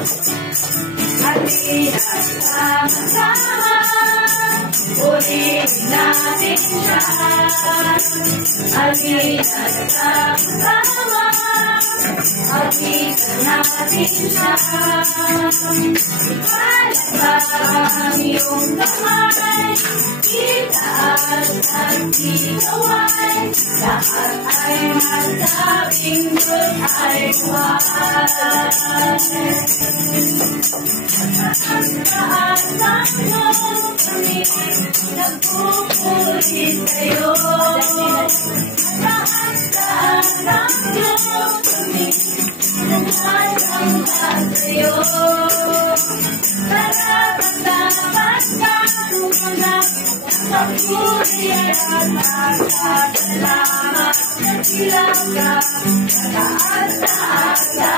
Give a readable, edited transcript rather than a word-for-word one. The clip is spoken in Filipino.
Halina't sama-sama, ulitin natin siya. Halina't sama-sama, awitan natin siya. Ipalakpak iyong kamay, itaas at ikawan, lahat ay magsabing Diyos ay buhay. Taas ng iyong kami, nagpupulit sa'yo. Taas ng iyong kami, nagtatangka sa'yo. Dapat mga pagpuri at magkasalamat, nagsilang ka, taas